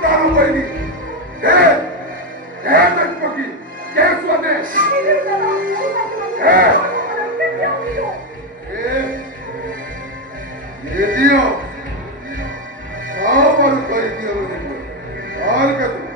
따로 보이니 대백복이 개수하네 얘디요 사업을 거의 기어오는 거 알거든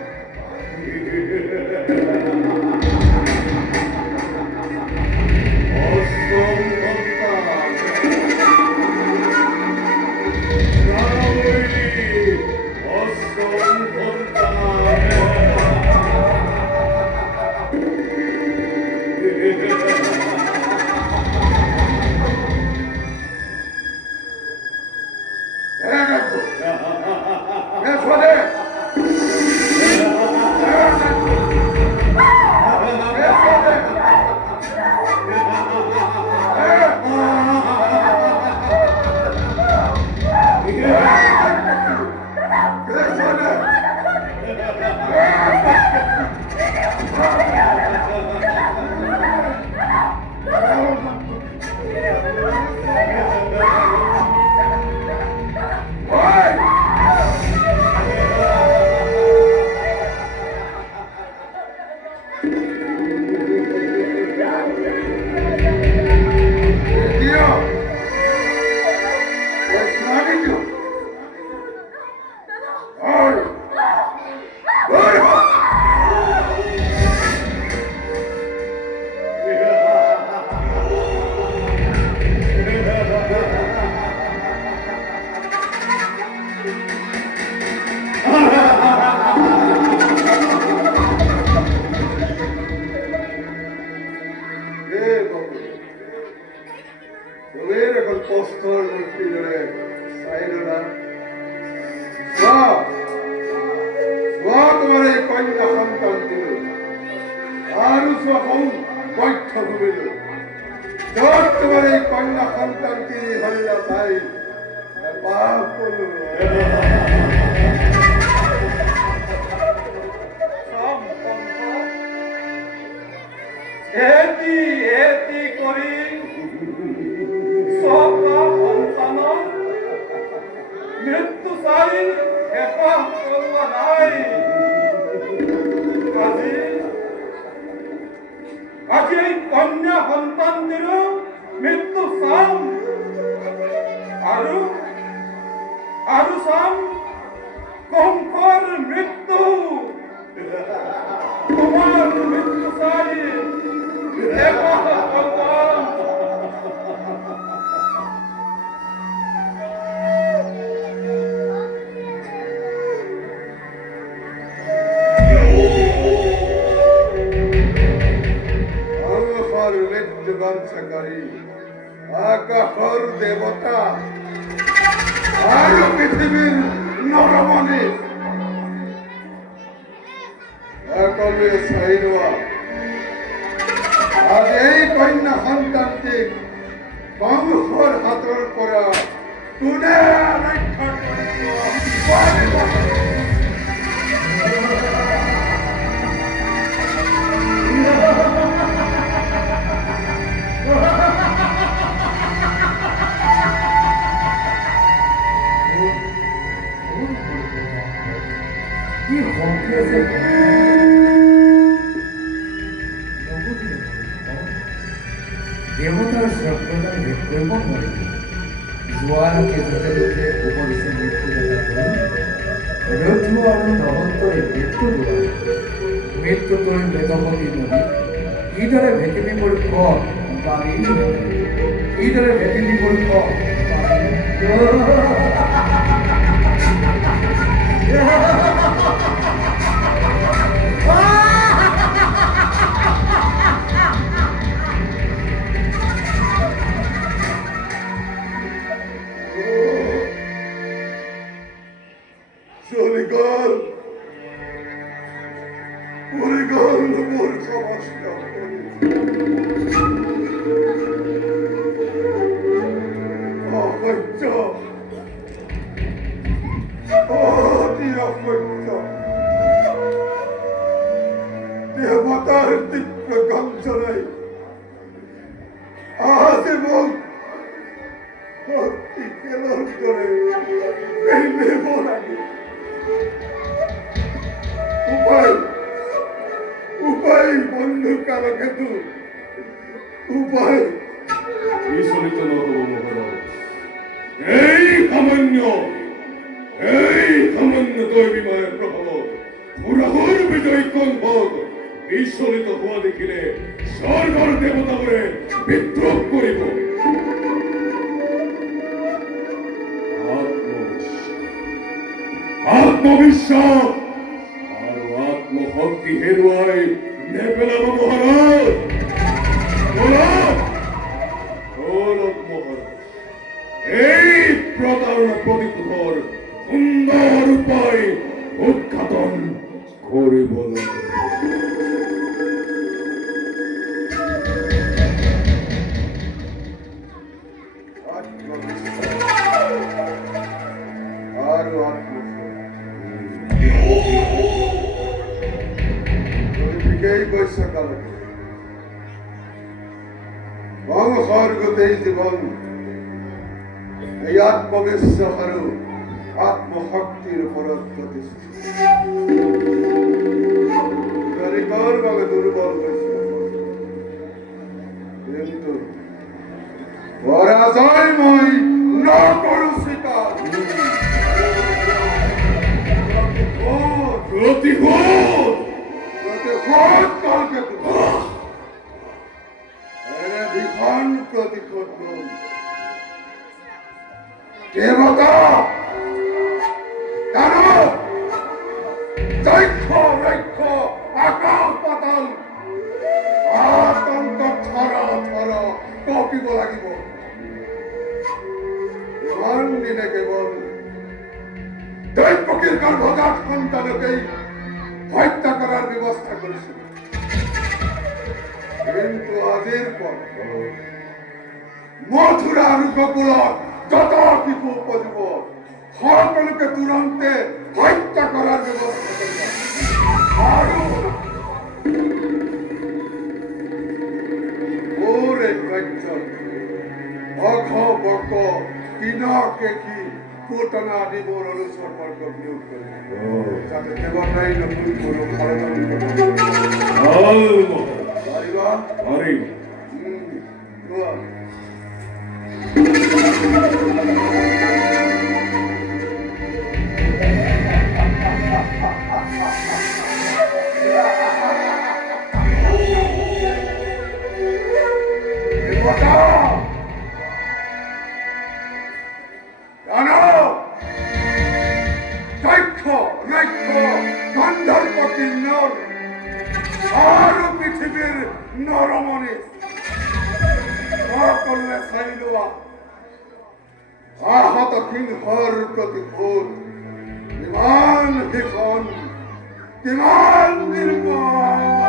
সামান্য দৈবী মায়ের প্রভাব পুরাহুর বিজয় কনভোগ বিস্ফোরিত হওয়া দেখিলে স্বর্গর দেবতাবরে বিদ্রোহ করিব। আত্মবিশ্বাস আর আত্মভক্তি হেরুয়ায় নেপেলাম মহারাজ। মহারাজ এই প্রতারণা প্রতিপদর সুন্দর উপায় উদ্ঘাটন করিব। জীবন এই আত্মবিশ্বাস আৰু আত্মশক্তিৰ ওপৰত প্ৰতিষ্ঠিত। গৰিকৰ বাবে দুৰ্বল হৈছে, কিন্তু পৰাজয় মই নকৰো স্বীকাৰ। প্ৰতিশোধ কালকে এনে ভীষণ প্ৰতিশোধ লম। দেবতা দানৱ দক্ষ ৰক্ষ আকাশ পাতাল আতংক থৰ থৰ কঁপিব লাগিব। ইমান দিনে কেৱল দৈত্যকীৰ গৰ্ভজাত সন্তানকেই হত্যা কৰাৰ ব্যৱস্থা কৰিছিল, কিন্তু আজিৰ পৰ মথুৰা আৰু গোকুলত যত শিশু উপজিব সকলোকে তুৰন্তে হত্যা কৰাৰ ব্যৱস্থা কৰিব। আৰু মোৰ এই কাৰ্যত অঘ বক কিনকে কি পুতনা আদিবোৰ অনুসৰ্গ নিয়োগ কৰিব, যাতে দেৱতাই নতুন কোনো পৃথিৱীৰ নৰমণি সকলোৱে চাই লোৱা আহত সিংহৰ প্ৰতিশোধ কিমান ভীষণ, কিমান নিৰ্মম।